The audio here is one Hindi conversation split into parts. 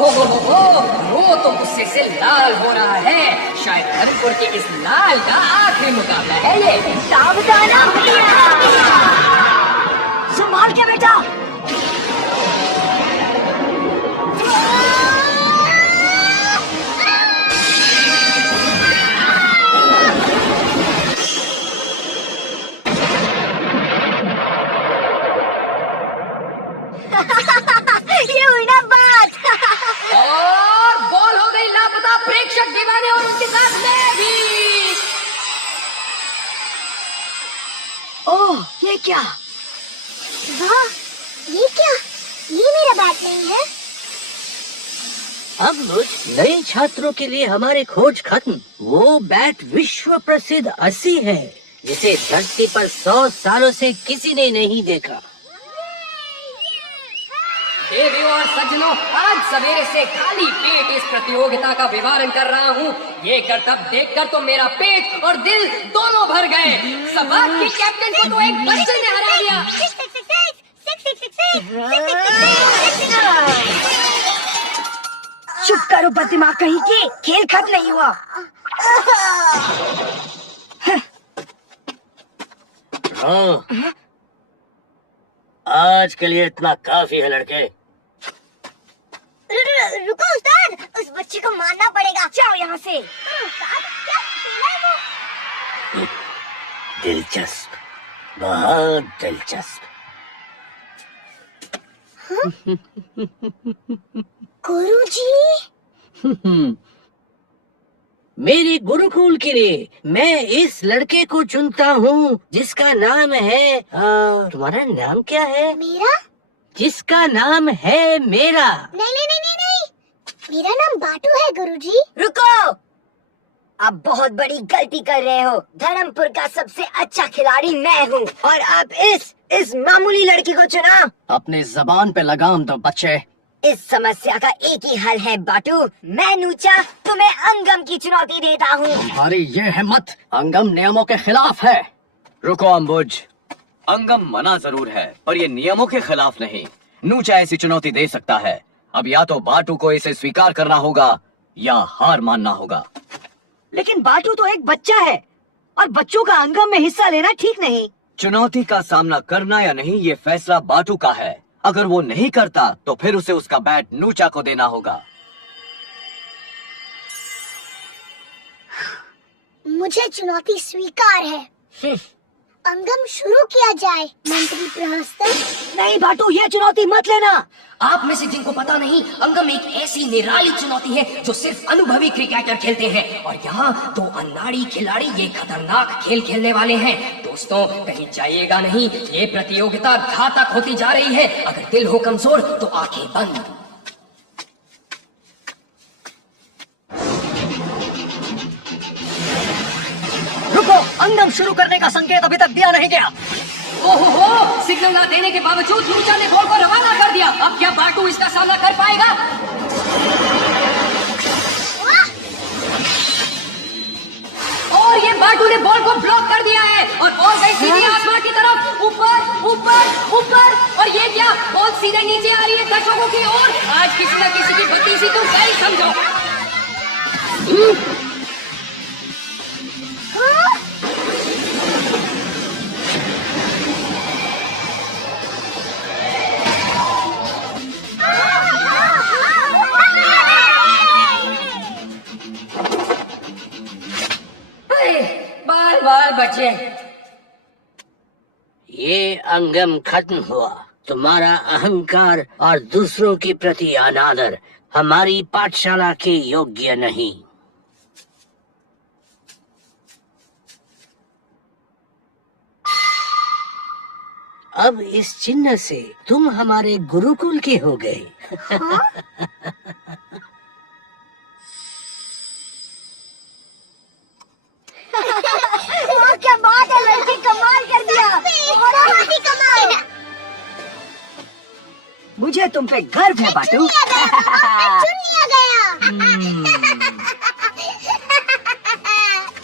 वो तो गुस्से से लाल हो रहा है। शायद धर्मपुर के इस लाल का आखिरी मुकाबला है ये। सावधान भैया, संभाल के बेटा। ये हुई ना बात। और बॉल हो गई लापता। प्रेक्षक दीवाने और उनके साथ मैं भी। ओह, ये क्या? वाह, ये क्या? ये मेरा बैट नहीं है। अब नए छात्रों के लिए हमारी खोज खत्म। वो बैट विश्व प्रसिद्ध 80 है, जिसे धरती पर 100 सालों से किसी ने नहीं देखा। देवियों और सज्जनों, आज सवेरे से खाली पेट इस प्रतियोगिता का विवरण कर रहा हूँ। ये करतब देखकर तो मेरा पेट और दिल दोनों भर गए। सभा के कैप्टन को तो एक बच्चे ने हरा दिया। चुप करो प्रतिमा कहीं की, खेल खत्म नहीं हुआ। हाँ, आज के लिए इतना काफी है लड़के। रुको उस्ताद, उस बच्चे को मारना पड़ेगा। जाओ यहाँ से। उस्ताद, क्या खेला है वो? दिलचस्प, बहुत दिलचस्प। गुरुजी, मेरे गुरुकुल के लिए मैं इस लड़के को चुनता हूँ जिसका नाम है तुम्हारा नाम क्या है? मेरा? जिसका नाम है मेरा। नहीं नहीं नहीं नहीं नहीं, मेरा नाम बाटू है गुरुजी। रुको, आप बहुत बड़ी गलती कर रहे हो। धर्मपुर का सबसे अच्छा खिलाड़ी मैं हूँ और आप इस मामूली लड़की को चुना। अपने जबान पे लगाम दो बच्चे। इस समस्या का एक ही हल है बाटू। मैं नूचा तुम्हें अंगम की चुनौती देता हूँ। तुम्हारी ये हिम्मत अंगम नियमों के खिलाफ है। रुको अंबुज, अंगम मना जरूर है पर ये नियमों के खिलाफ नहीं। नूचा ऐसी चुनौती दे सकता है। अब या तो बाटू को इसे स्वीकार करना होगा या हार मानना होगा। लेकिन बाटू तो एक बच्चा है और बच्चों का अंगम में हिस्सा लेना ठीक नहीं। चुनौती का सामना करना या नहीं ये फैसला बाटू का है। अगर वो नहीं करता तो फिर उसे उसका बैट नूचा को देना होगा। मुझे चुनौती स्वीकार है। अंगम शुरू किया जाए। मंत्री प्रहस्त। नहीं बाटू, ये चुनौती मत लेना। आप में से जिनको पता नहीं, अंगम एक ऐसी निराली चुनौती है जो सिर्फ अनुभवी क्रिकेटर खेलते हैं। और यहाँ तो अनाड़ी खिलाड़ी ये खतरनाक खेल खेलने वाले हैं। दोस्तों, कहीं जाइएगा नहीं, ये प्रतियोगिता घातक होती जा रही है। अगर दिल हो कमजोर तो आंखें बंद। रुको, अंगम शुरू करने का संकेत अभी तक दिया नहीं गया। ओहो, सिग्नल ना देने के बावजूद नूचा ने बॉल को रवाना कर दिया। अब क्या बाटू इसका सामना कर पाएगा? और ये बाटू ने बॉल को ब्लॉक कर दिया है और बॉल गई सीधी आसमान की तरफ, ऊपर ऊपर ऊपर। और ये क्या, बॉल सीधे नीचे आ रही है दर्शकों की ओर। आज किसी न किसी की बत्ती सी तुम गई समझो। बाल बाल बचे। ये अंगम खत्म हुआ। तुम्हारा अहंकार और दूसरों के प्रति अनादर हमारी पाठशाला के योग्य नहीं। अब इस चिन्ह से तुम हमारे गुरुकुल के हो गए। क्या बात है, लड़के कमाल कर दिया। बहुत ही कमाल। मुझे तुम पे गर्व है बाटू। चुन लिया गया।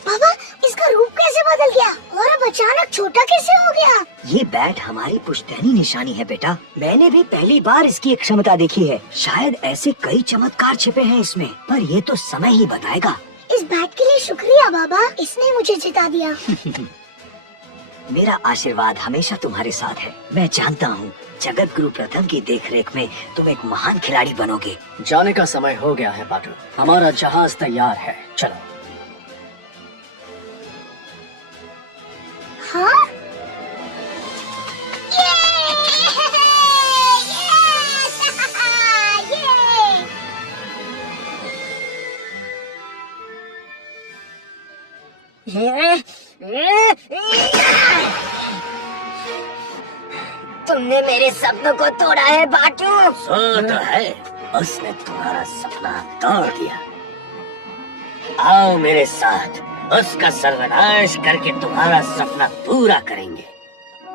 पापा, इसका रूप कैसे बदल गया? और अब अचानक छोटा कैसे हो गया? ये बैट हमारी पुश्तैनी निशानी है बेटा। मैंने भी पहली बार इसकी एक क्षमता देखी है। शायद ऐसे कई चमत्कार छिपे हैं इसमें, पर ये तो समय ही बताएगा। इस बैट के लिए शुक्रिया बाबा, इसने मुझे जिता दिया। मेरा आशीर्वाद हमेशा तुम्हारे साथ है। मैं जानता हूँ जगत गुरु प्रथम की देखरेख में तुम एक महान खिलाड़ी बनोगे। जाने का समय हो गया है बाटू। हमारा जहाज तैयार है, चलो। हाँ? तुमने मेरे सपनों को तोड़ा है बाटू। तो है, उसने तुम्हारा सपना तोड़ दिया। आओ मेरे साथ, उसका सर्वनाश करके तुम्हारा सपना पूरा करेंगे।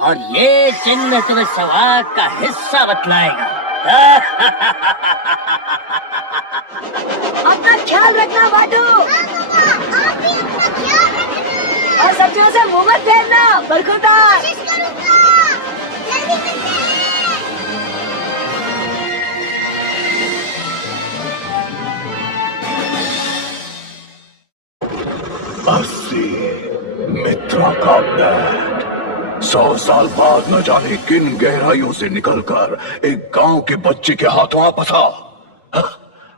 और ये चिन्ह तुम्हें सौभाग्य का हिस्सा बतलाएगा। अपना ख्याल रखना बाटू। आप भी अपना ख्याल रखना। और सच्चों से मुंह मत फेरना। बरखुरदार। कोशिश करूंगा। जल्दी मिलते हैं। अस्सी मित्रा का बैट 100 साल बाद न जाने किन गहराइयों से निकलकर एक गांव के बच्चे के हाथों आ फंसा।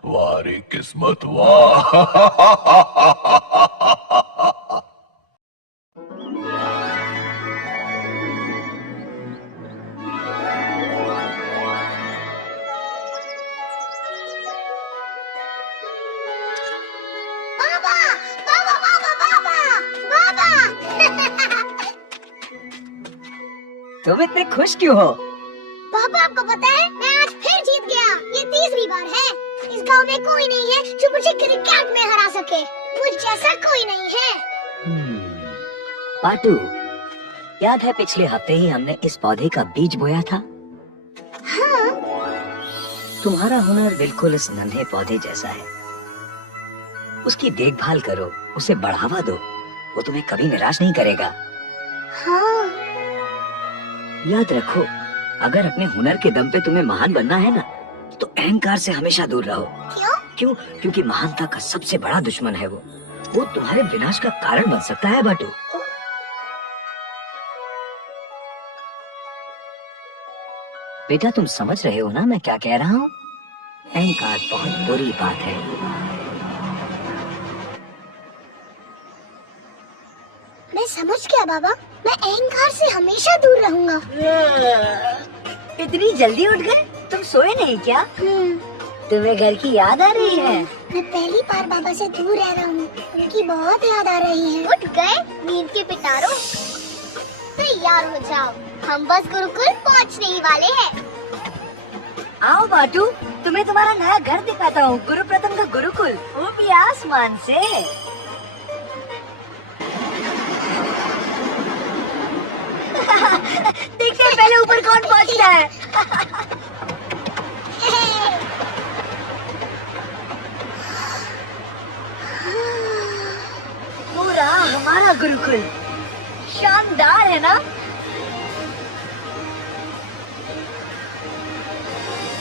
वारी किस्मत वाह। बाबा, बाबा, बाबा, बाबा, बाबा। तुम इतने खुश क्यों हो? पापा आपको पता है, मैं आज फिर जीत गया। ये तीसरी बार है। इस गांव में कोई नहीं है जो मुझे क्रिकेट में हरा सके। मुझ जैसा कोई नहीं है। बाटू, याद है पिछले हफ्ते ही हमने इस पौधे का बीज बोया था? हाँ? तुम्हारा हुनर बिल्कुल इस नन्हे पौधे जैसा है। उसकी देखभाल करो, उसे बढ़ावा दो, वो तुम्हें कभी निराश नहीं करेगा। हाँ। याद रखो, अगर अपने हुनर के दम पे तुम्हें महान बनना है ना, तो अहंकार से हमेशा दूर रहो। क्यों? क्योंकि महानता का सबसे बड़ा दुश्मन है वो तुम्हारे विनाश का कारण बन सकता है बाटू। बेटा, तुम समझ रहे हो ना मैं क्या कह रहा हूँ? अहंकार बहुत बुरी बात है। मैं समझ गया बाबा, मैं अहंकार से हमेशा दूर रहूंगा। इतनी जल्दी उठ गए? तुम सोए नहीं क्या? तुम्हें घर की याद आ रही है? मैं पहली बार बाबा से दूर रह रहा हूँ, उनकी बहुत याद आ रही है। उठ गए नींद के पिटारो? तैयार हो जाओ, हम बस गुरुकुल पहुँचने ही वाले हैं। आओ बाटू, तुम्हें तुम्हारा नया घर दिखाता हूँ, गुरु प्रथम का गुरुकुल, वो भी आसमान से। देखते हैं पहले ऊपर कौन पहुँचता है। पूरा हमारा गुरुकुल शानदार है ना?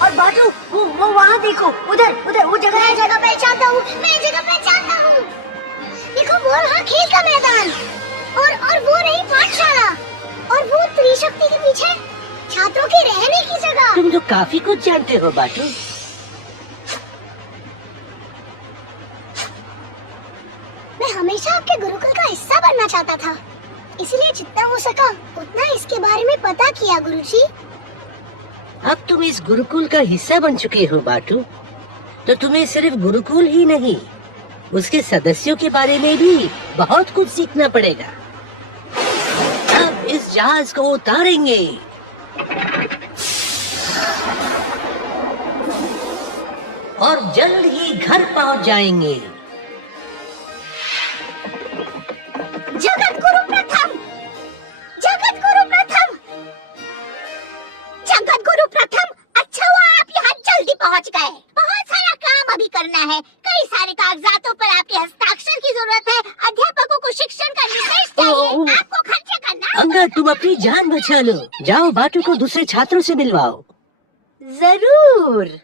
और बाटू, वो वहाँ देखो, उधर उधर वो जगह है। जगह पहचानता हूँ, मैं जगह पहचानता हूँ। देखो वो रहा खेल का मैदान, और वो रही पाठशाला, और वो त्रिशक्ति के पीछे छात्रों के रहने की जगह। तुम तो काफी कुछ जानते हो बाटू। मैं हमेशा आपके गुरुकुल का हिस्सा बनना चाहता था, इसलिए जितना हो सका उतना इसके बारे में पता किया गुरुजी। अब तुम इस गुरुकुल का हिस्सा बन चुके हो बाटू, तो तुम्हें सिर्फ गुरुकुल ही नहीं, उसके सदस्यों के बारे में भी बहुत कुछ सीखना पड़ेगा। अब इस जहाज को उतारेंगे। और जल्द ही घर पहुंच जाएंगे। जगत गुरु प्रथम, जगत गुरु प्रथम, जगत गुरु प्रथम, अच्छा हुआ आप यहाँ जल्दी पहुँच गए। बहुत सारा काम अभी करना है, कई सारे कागजातों पर आपके हस्ताक्षर की जरूरत है। अध्यापकों को शिक्षण का निर्देश चाहिए, आपको खर्च अपनी जान बचा लो। जाओ बाटू को दूसरे छात्रों से मिलवाओ। जरूर।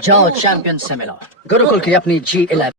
जाओ चैंपियन से मिलो। गुरुकुल की अपनी G11